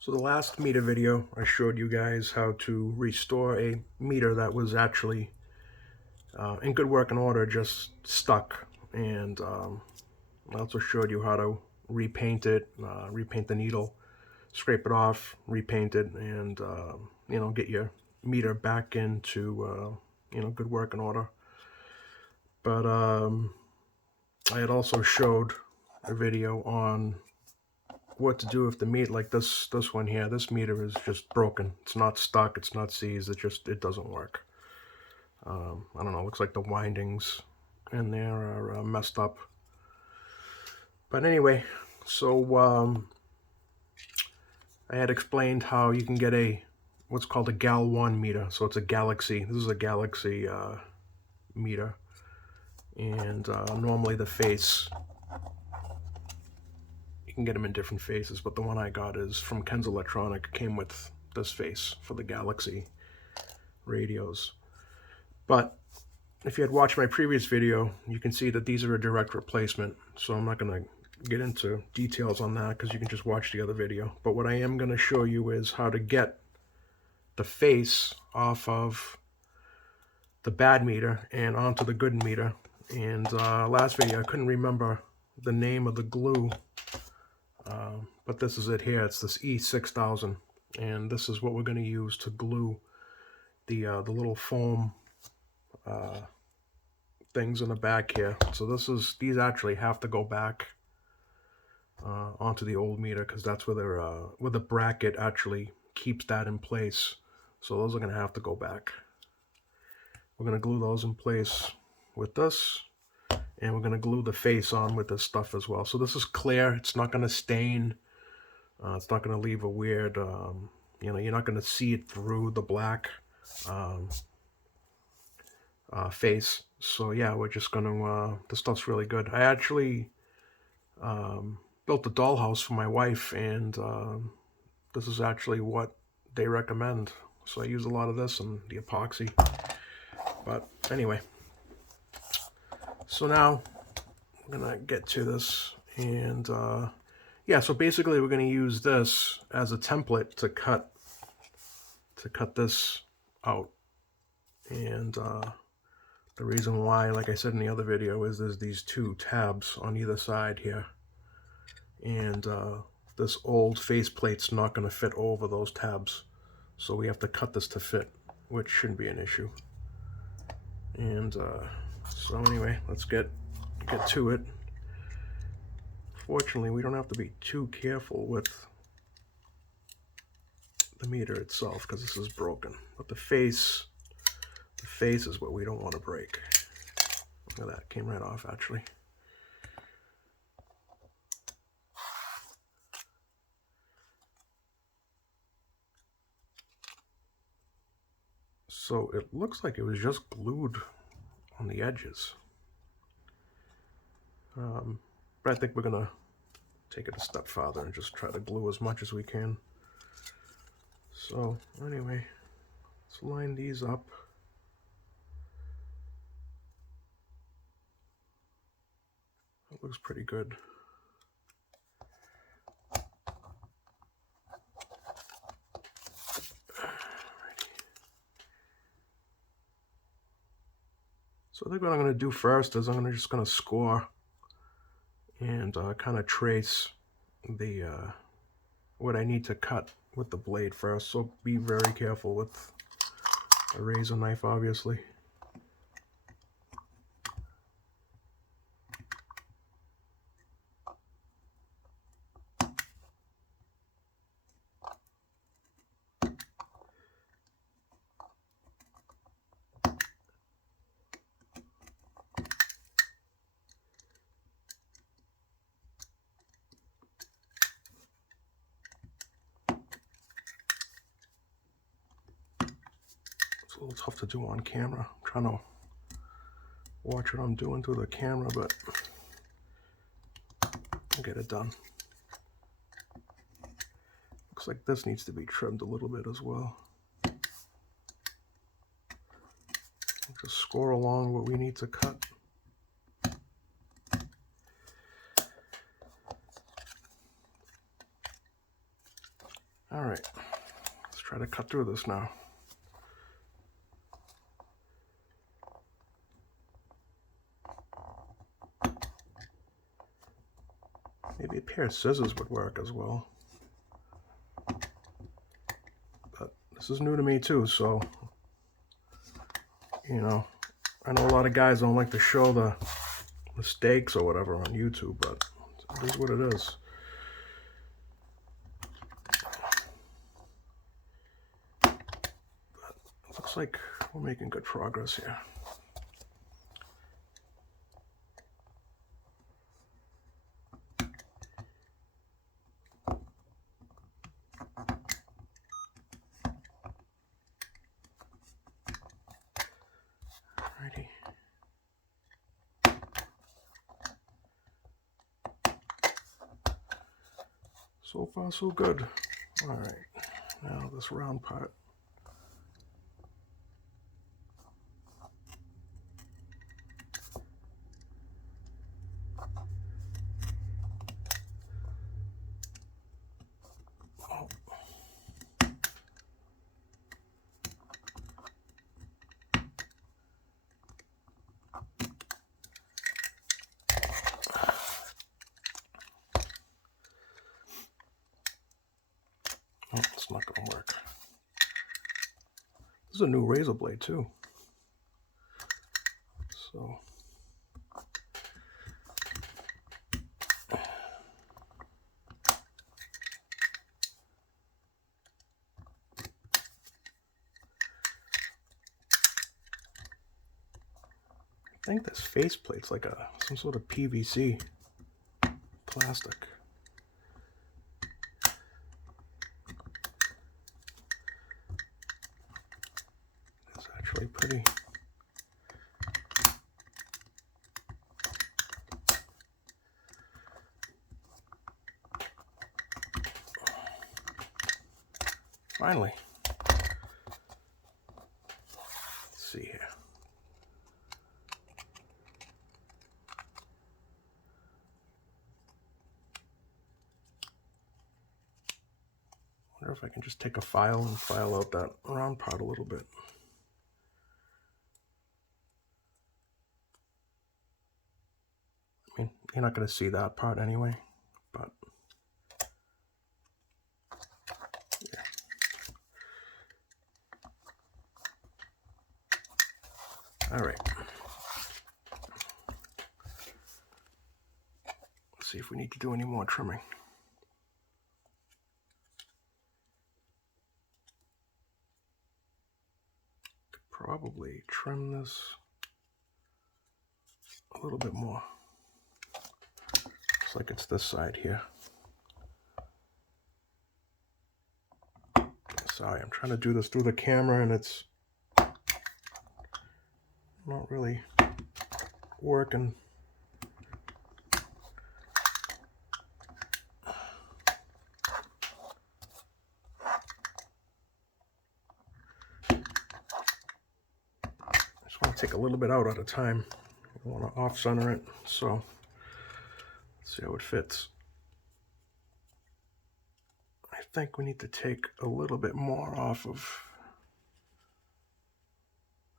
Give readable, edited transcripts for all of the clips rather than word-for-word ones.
So the last meter video, I showed you guys how to restore a meter that was actually in good working order, just stuck. And I also showed you how to repaint it, repaint the needle, scrape it off, repaint it, and get your meter back into good working order. But I had also showed a video on what to do if the meter, like this one here, this meter is just broken. It's not stuck, it's not seized, it doesn't work. I don't know, looks like the windings in there are messed up. But anyway, so I had explained how you can get what's called a Gal 1 meter. So it's a Galaxy, this is a Galaxy meter. And normally the face, you can get them in different faces, but the one I got is from Ken's Electronic. It came with this face for the Galaxy radios. But if you had watched my previous video, you can see that these are a direct replacement. So I'm not going to get into details on that because you can just watch the other video. But what I am going to show you is how to get the face off of the bad meter and onto the good meter. And last video, I couldn't remember the name of the glue. But this is it here. It's this E6000, and this is what we're going to use to glue the little foam things in the back here. So these actually have to go back onto the old meter because that's where the bracket actually keeps that in place. So those are going to have to go back. We're going to glue those in place with this, and we're going to glue the face on with this stuff as well. So this is clear. It's not going to stain. It's not going to leave a weird, you're not going to see it through the black face. So yeah, we're just going to, this stuff's really good. I actually built a dollhouse for my wife, and this is actually what they recommend. So I use a lot of this and the epoxy. But anyway, so now we're going to get to this, and yeah, so basically we're going to use this as a template to cut this out. And the reason why, like I said in the other video, is there's these two tabs on either side here. And this old faceplate's not going to fit over those tabs. So we have to cut this to fit, which shouldn't be an issue. And so anyway, let's get to it. Fortunately, we don't have to be too careful with the meter itself because this is broken. But the face is what we don't want to break. Look at that, came right off actually. So it looks like it was just glued on the edges. But I think we're gonna take it a step farther and just try to glue as much as we can. So anyway, let's line these up. That looks pretty good. So I think what I'm going to do first is I'm just going to score and kind of trace the what I need to cut with the blade first. So be very careful with a razor knife, obviously. It's a little tough to do on camera. I'm trying to watch what I'm doing through the camera, but I'll get it done. Looks like this needs to be trimmed a little bit as well. Just score along what we need to cut. All right, let's try to cut through this now. Maybe a pair of scissors would work as well. But this is new to me too, so, you know, I know a lot of guys don't like to show the mistakes or whatever on YouTube, but it is what it is. But it looks like we're making good progress here. Alrighty. So far, so good. All right, now this round part. Oh. Oh, it's not going to work. This is a new razor blade too. So I think this faceplate's like some sort of PVC plastic. It's actually pretty. Finally. Let's see here. Wonder if I can just take a file and file out that round part a little bit. I mean, you're not going to see that part anyway, but yeah. All right. Let's see if we need to do any more trimming. Probably trim this a little bit more. Looks like it's this side here. Sorry, I'm trying to do this through the camera and it's not really working. I just want to take a little bit out at a time. I want to off-center it, so let's see how it fits. I think we need to take a little bit more off of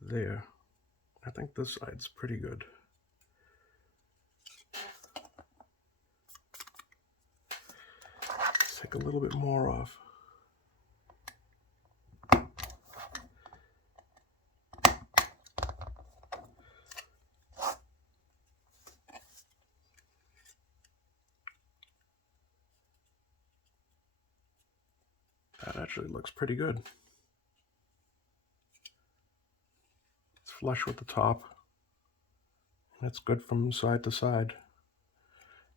there. I think this side's pretty good. Let's take a little bit more off. That actually looks pretty good. It's flush with the top, and it's good from side to side.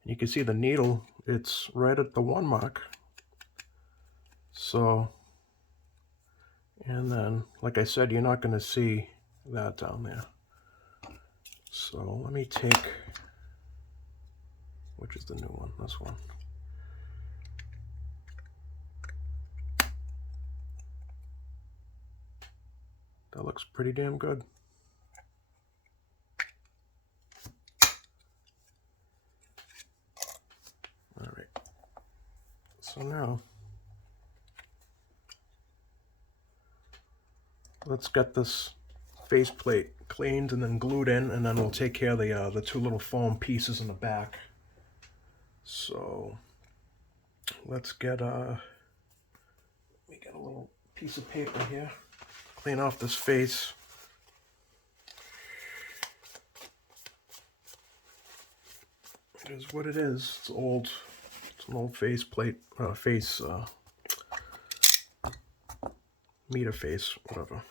And you can see the needle, it's right at the 1 mark. So, and then, like I said, you're not going to see that down there. So let me take, which is the new one? This one. That looks pretty damn good. All right. So now Let's get this faceplate cleaned and then glued in, and then we'll take care of the two little foam pieces in the back. So let's get let me get a little piece of paper here. Clean off this face. It is what it is. It's old. It's an old faceplate, meter face, whatever.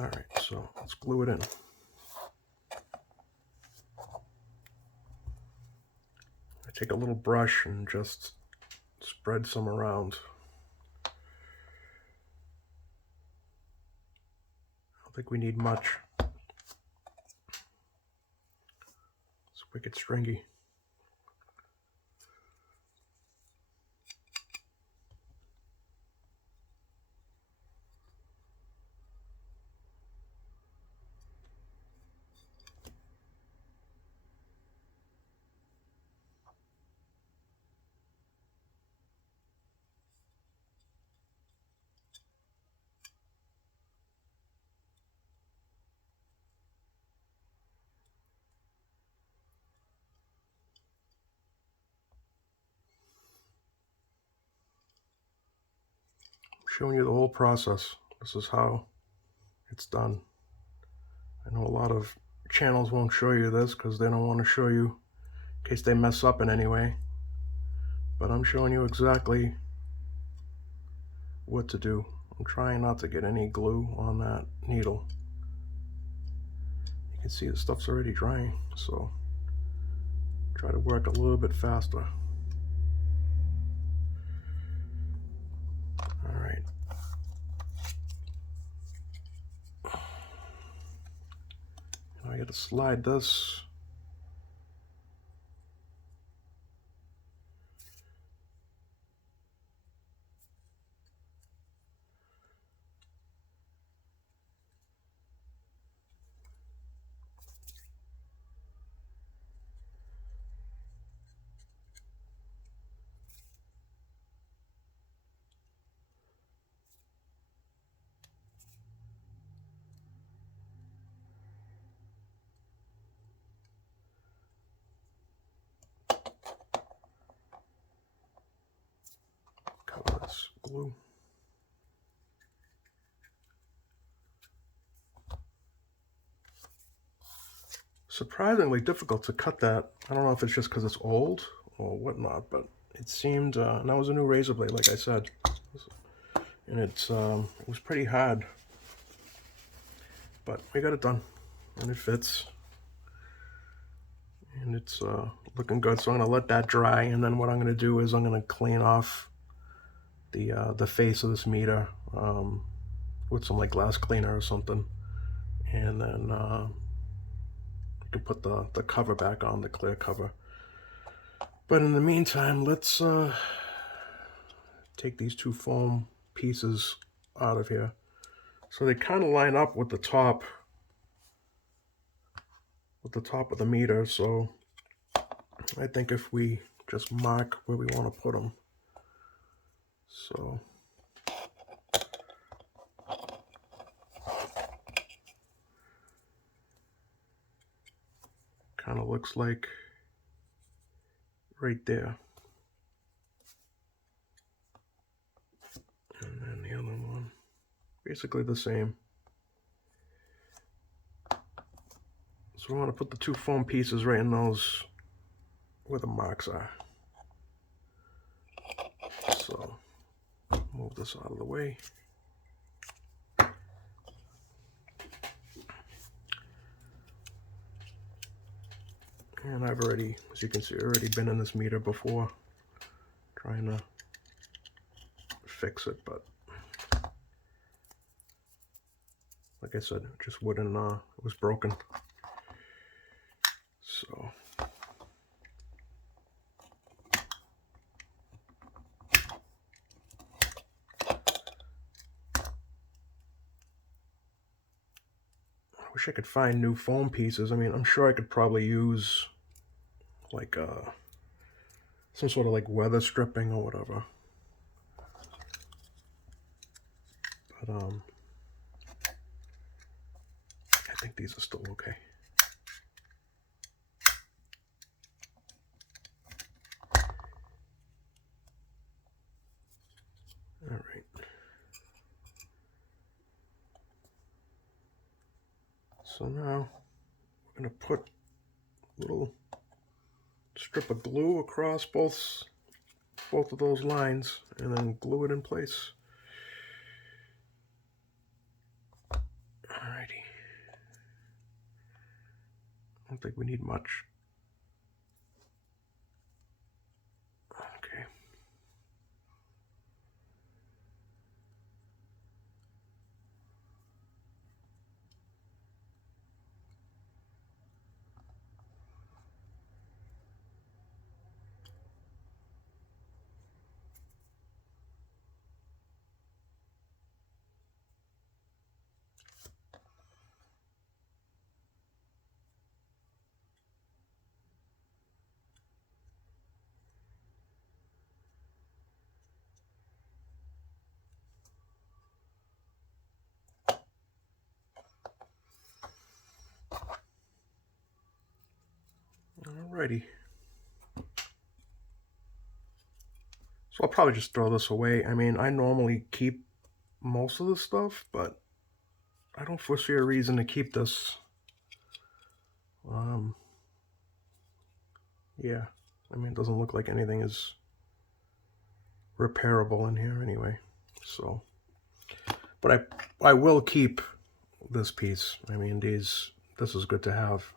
All right, so let's glue it in. I take a little brush and just spread some around. I don't think we need much. It's wicked stringy. Showing you the whole process. This is how it's done. I know a lot of channels won't show you this because they don't want to show you in case they mess up in any way. But I'm showing you exactly what to do. I'm trying not to get any glue on that needle. You can see the stuff's already drying, so try to work a little bit faster. All right. Now I got to slide this. Cover this glue. Surprisingly difficult to cut that. I don't know if it's just because it's old or whatnot, but it seemed, and that was a new razor blade, like I said, and it was pretty hard, but we got it done, and it fits, and it's looking good. So I'm gonna let that dry, and then what I'm gonna do is I'm gonna clean off the face of this meter with some like glass cleaner or something, and then you can put the cover back on, the clear cover. But in the meantime, let's take these two foam pieces out of here. So they kind of line up with the top of the meter. So I think if we just mark where we want to put them. So kind of looks like right there. And then the other one, basically the same. So we want to put the two foam pieces right in those where the marks are. So move this out of the way. And I've already, as you can see, already been in this meter before trying to fix it, but like I said, it just wouldn't, it was broken. So I wish I could find new foam pieces. I mean, I'm sure I could probably use like some sort of like weather stripping or whatever. I think these are still okay. All right. So now we're going to put a little strip of glue across both of those lines and then glue it in place. Alrighty. I don't think we need much. Okay. Alrighty. So I'll probably just throw this away. I mean, I normally keep most of the stuff, but I don't foresee a reason to keep this. Yeah, I mean, it doesn't look like anything is repairable in here anyway. So, but I will keep this piece. I mean, this is good to have.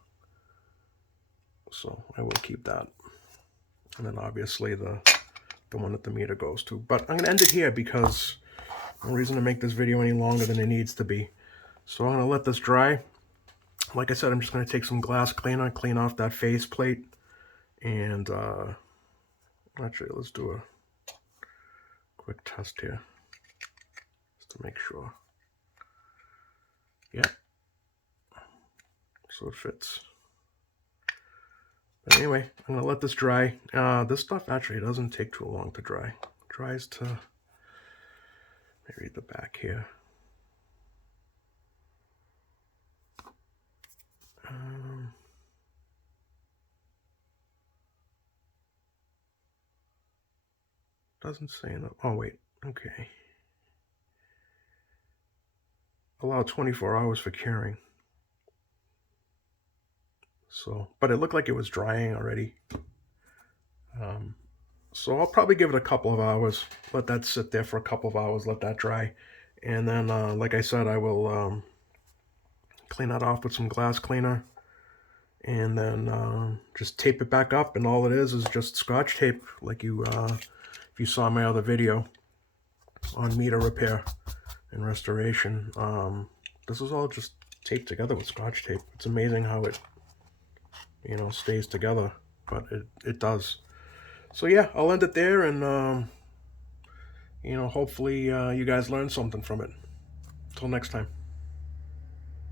So I will keep that. And then obviously the one that the meter goes to. But I'm going to end it here because no reason to make this video any longer than it needs to be. So I'm going to let this dry. Like I said, I'm just going to take some glass cleaner, clean off that face plate. And actually, let's do a quick test here just to make sure. Yeah. So it fits. But anyway, I'm going to let this dry. This stuff actually doesn't take too long to dry. It dries to, let me read the back here. Doesn't say enough. Oh, wait. Okay. Allow 24 hours for curing. So, but it looked like it was drying already. So I'll probably give it a couple of hours. Let that sit there for a couple of hours. Let that dry. And then, like I said, I will clean that off with some glass cleaner. And then just tape it back up. And all it is just Scotch tape, like you, if you saw my other video on meter repair and restoration. This is all just taped together with Scotch tape. It's amazing how it, you know, stays together, but it does. So yeah, I'll end it there, and you know, hopefully you guys learned something from it. Until next time.